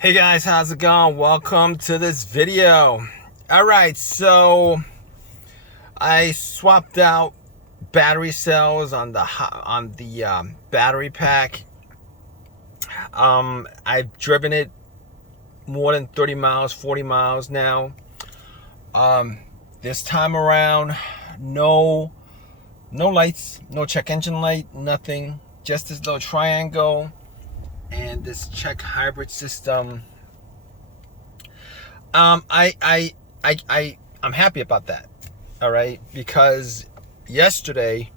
Hey guys, how's it going? Welcome to this video. Alright, so I swapped out battery cells on the battery pack. I've driven it more than 30 miles, 40 miles now. This time around, no lights, no check engine light, nothing. Just this little triangle and this check hybrid system. I'm happy about that. All right, because yesterday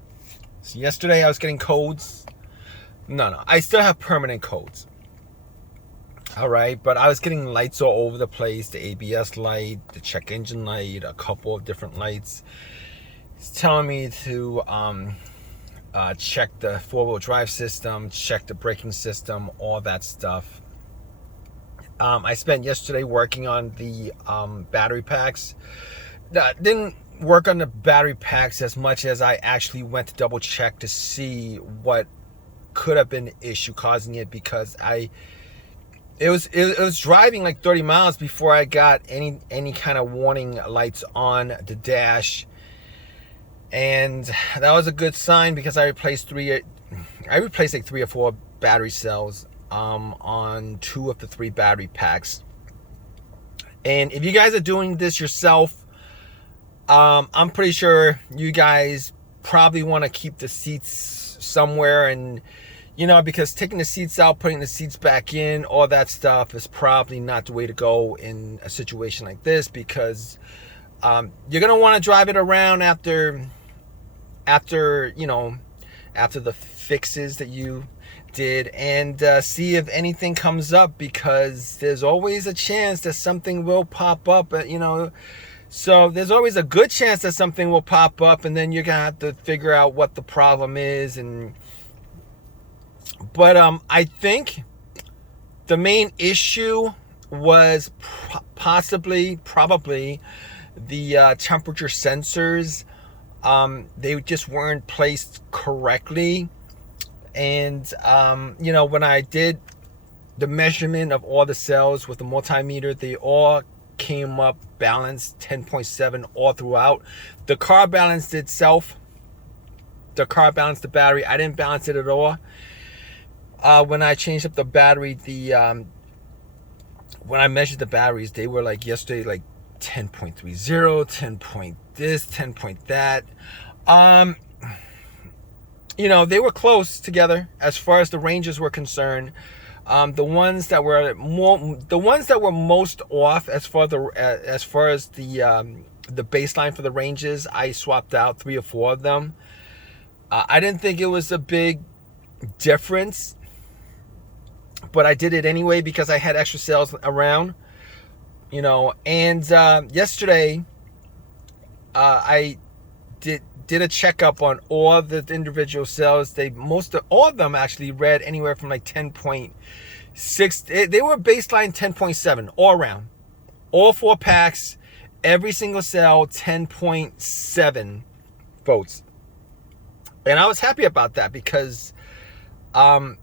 I was getting codes. No, I still have permanent codes. All right, but I was getting lights all over the place. The ABS light, the check engine light, a couple of different lights. It's telling me to check the four-wheel drive system, check the braking system, all that stuff. I spent yesterday working on the battery packs. Didn't work on the battery packs as much as I actually went to double check to see what could have been the issue causing it, because it was driving like 30 miles before I got any kind of warning lights on the dash. And that was a good sign, because I replaced like 3 or 4 battery cells on 2 of the 3 battery packs. And if you guys are doing this yourself, I'm pretty sure you guys probably want to keep the seats somewhere, and because taking the seats out, putting the seats back in, all that stuff is probably not the way to go in a situation like this, because you're gonna want to drive it around after the fixes that you did, and see if anything comes up, because there's always a chance that something will pop up. So there's always a good chance that something will pop up, and then you're gonna have to figure out what the problem is. But I think the main issue was probably the temperature sensors. They just weren't placed correctly. And when I did the measurement of all the cells with the multimeter, they all came up balanced 10.7 all throughout. The car balanced itself. The car balanced the battery. I didn't balance it at all. When I changed up the battery, when I measured the batteries, they were like yesterday, like 10.30, 10 point this, 10 point that. They were close together as far as the ranges were concerned. The ones that were most off as far as the baseline for the ranges, I swapped out 3 or 4 of them. I didn't think it was a big difference, but I did it anyway because I had extra cells around. And yesterday I did a checkup on all the individual cells. All of them actually read anywhere from like 10.6. They were baseline 10.7 all around. All 4 packs, every single cell 10.7 volts. And I was happy about that, because so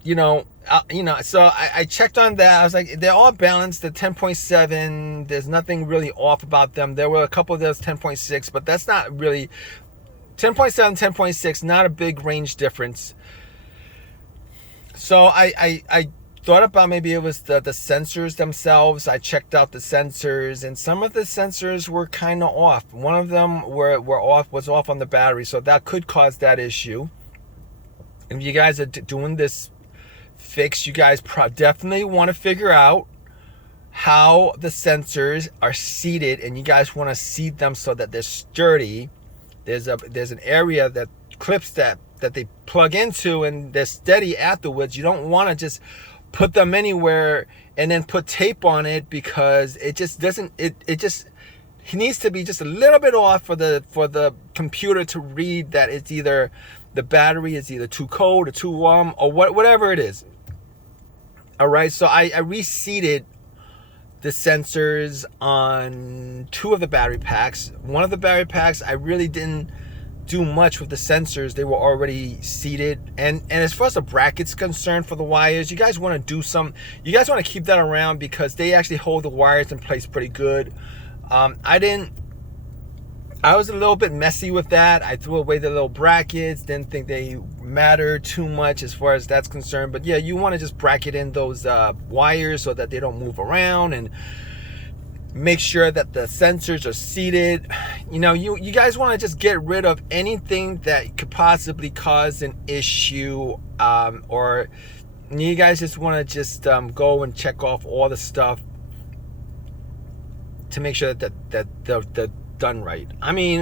I checked on that. I was like, they're all balanced at 10.7. There's nothing really off about them. There were a couple of those 10.6, but that's not really 10.7, 10.6, not a big range difference. So I thought about maybe it was the sensors themselves. I checked out the sensors, and some of the sensors were kind of off. One of them was off on the battery, so that could cause that issue. And if you guys are doing this fix, you guys definitely want to figure out how the sensors are seated, and you guys want to seat them so that they're sturdy. There's an area that clips that they plug into, and they're steady afterwards. You don't want to just put them anywhere and then put tape on it, because it just doesn't. It needs to be just a little bit off for the computer to read that it's either the battery is either too cold or too warm, or whatever it is. All right, so I reseated the sensors on 2 of the battery packs. One of the battery packs I really didn't do much with the sensors. They were already seated. And as far as the bracket's concerned for the wires, you guys want to do some, you guys want to keep that around because they actually hold the wires in place pretty good. I was a little bit messy with that. I threw away the little brackets, didn't think they mattered too much as far as that's concerned. But yeah, you want to just bracket in those wires so that they don't move around, and make sure that the sensors are seated. You know, you guys want to just get rid of anything that could possibly cause an issue, or you guys just want to just go and check off all the stuff to make sure that they're done right. I mean,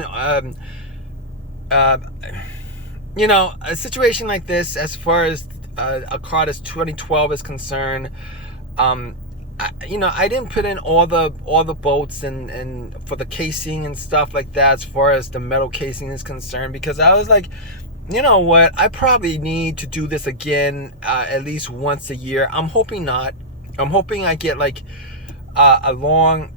you know, a situation like this, as far as a car that's 2012 is concerned, you know, I didn't put in all the bolts and for the casing and stuff like that, as far as the metal casing is concerned, because I was like, you know what, I probably need to do this again at least once a year. I'm hoping not. I'm hoping I get like a long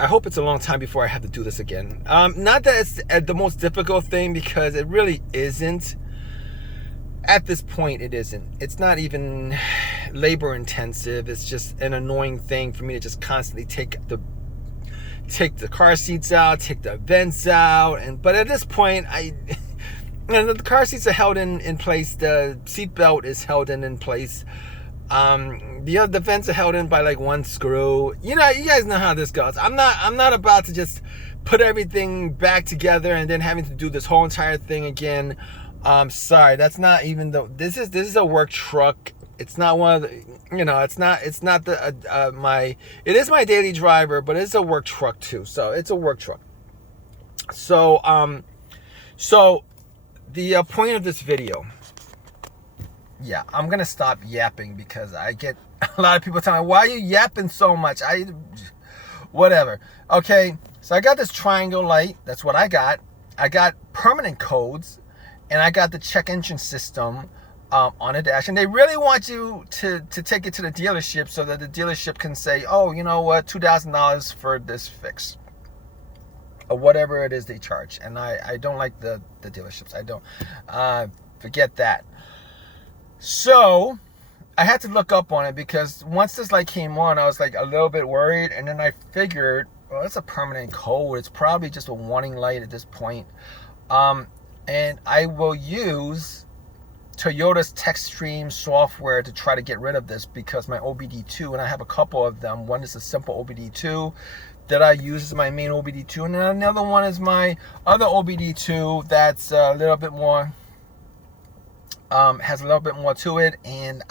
I hope it's a long time before I have to do this again. Not that it's the most difficult thing, because it really isn't. At this point, it isn't. It's not even labor intensive. It's just an annoying thing for me to just constantly take the car seats out, take the vents out, but at this point, the car seats are held in place. The seat belt is held in place. The vents are held in by like one screw. You know, you guys know how this goes. I'm not about to just put everything back together and then having to do this whole entire thing again. Sorry, that's not even this is a work truck. It's not one of the, you know, it's not the it is my daily driver, but it's a work truck too. So it's a work truck. So the point of this video, yeah, I'm gonna stop yapping because I get a lot of people telling me, why are you yapping so much? Whatever. Okay, so I got this triangle light. That's what I got. I got permanent codes, and I got the check engine system on the dash. And they really want you to take it to the dealership so that the dealership can say, oh, you know what, $2,000 for this fix, or whatever it is they charge. And I don't like the dealerships. I don't. Forget that. So I had to look up on it, because once this light came on, I was like a little bit worried, and then I figured, well, it's a permanent code. It's probably just a warning light at this point. And I will use Toyota's TechStream software to try to get rid of this, because my OBD2, and I have a couple of them. One is a simple OBD2 that I use as my main OBD2, and then another one is my other OBD2 that's a little bit more, has a little bit more to it. And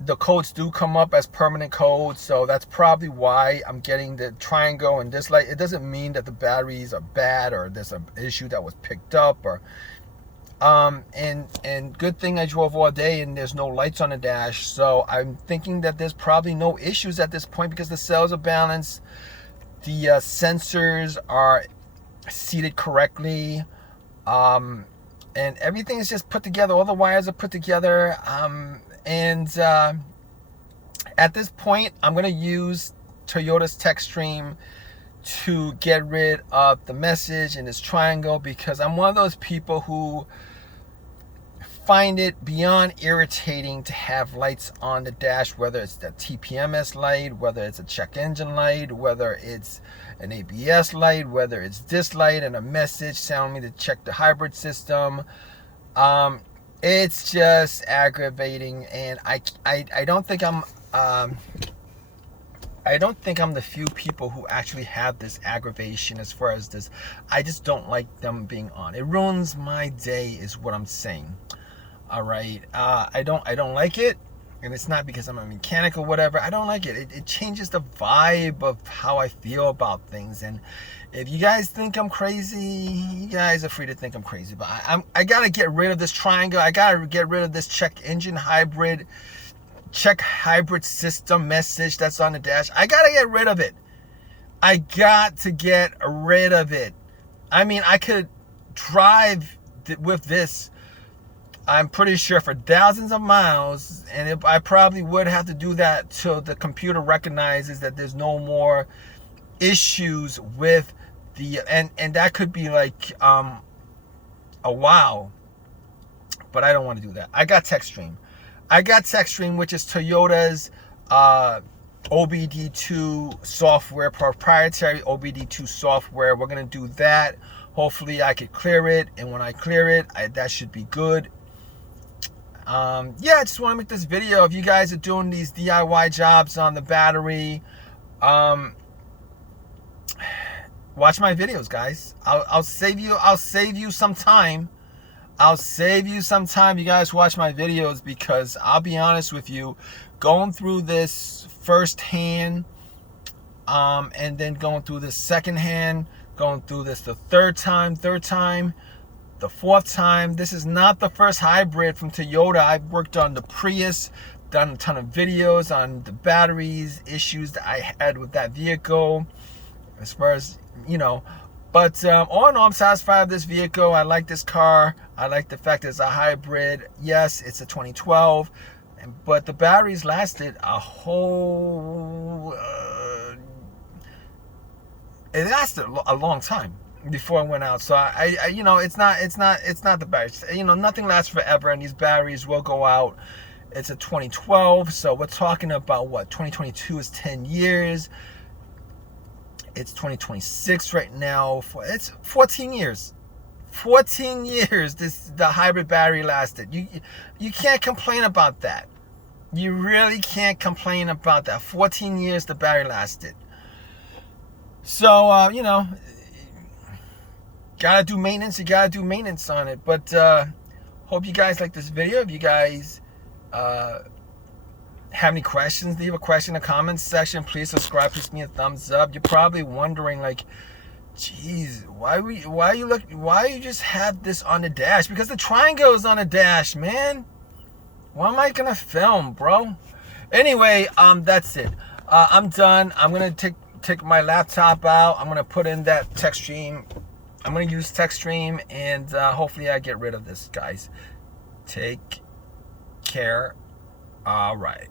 the codes do come up as permanent codes, so that's probably why I'm getting the triangle and this light. It doesn't mean that the batteries are bad or there's an issue that was picked up, or and good thing I drove all day and there's no lights on the dash, so I'm thinking that there's probably no issues at this point, because the cells are balanced, the sensors are seated correctly, and everything is just put together. All the wires are put together. And at this point, I'm going to use Toyota's TechStream to get rid of the message in this triangle, because I'm one of those people who find it beyond irritating to have lights on the dash, whether it's the TPMS light, whether it's a check engine light, whether it's an ABS light, whether it's this light and a message telling me to check the hybrid system. It's just aggravating, and I don't think I'm the few people who actually have this aggravation as far as this. I just don't like them being on. It ruins my day, is what I'm saying. All right, I don't like it, and it's not because I'm a mechanic or whatever. I don't like it. It changes the vibe of how I feel about things. And if you guys think I'm crazy, you guys are free to think I'm crazy. But I gotta get rid of this triangle. I gotta get rid of this check hybrid system message that's on the dash. I gotta get rid of it. I got to get rid of it. I mean, I could drive with this, I'm pretty sure, for thousands of miles, and I probably would have to do that till the computer recognizes that there's no more issues with the, and that could be like a while, but I don't want to do that. I got TechStream. Which is Toyota's OBD2 software, proprietary OBD2 software. We're going to do that. Hopefully I could clear it, and when I clear it, that should be good. Yeah, I just want to make this video. If you guys are doing these DIY jobs on the battery, watch my videos, guys. I'll save you some time. You guys watch my videos, because I'll be honest with you, going through this firsthand, and then going through this secondhand, going through this the third time, the fourth time. This is not the first hybrid from Toyota. I've worked on the Prius, done a ton of videos on the batteries, issues that I had with that vehicle, as far as, you know. But all in all, I'm satisfied with this vehicle. I like this car. I like the fact that it's a hybrid. Yes, it's a 2012, but the batteries lasted a whole... it lasted a long time before it went out. So I you know, it's not the batteries. You know, nothing lasts forever, and these batteries will go out. It's a 2012, so we're talking about what? 2022 is 10 years. It's 2026 right now. It's 14 years. 14 years the hybrid battery lasted. You can't complain about that. You really can't complain about that. 14 years the battery lasted. So you know, gotta do maintenance. You gotta do maintenance on it. But hope you guys like this video. If you guys have any questions, leave a question in the comments section. Please subscribe, please give me a thumbs up. You're probably wondering, like, geez, why you just have this on the dash? Because the triangle is on the dash, man. Why am I gonna film, bro? Anyway, that's it. I'm done. I'm gonna take my laptop out. I'm gonna put in that TechStream. I'm gonna use TechStream, and hopefully I get rid of this, guys. Take care. All right.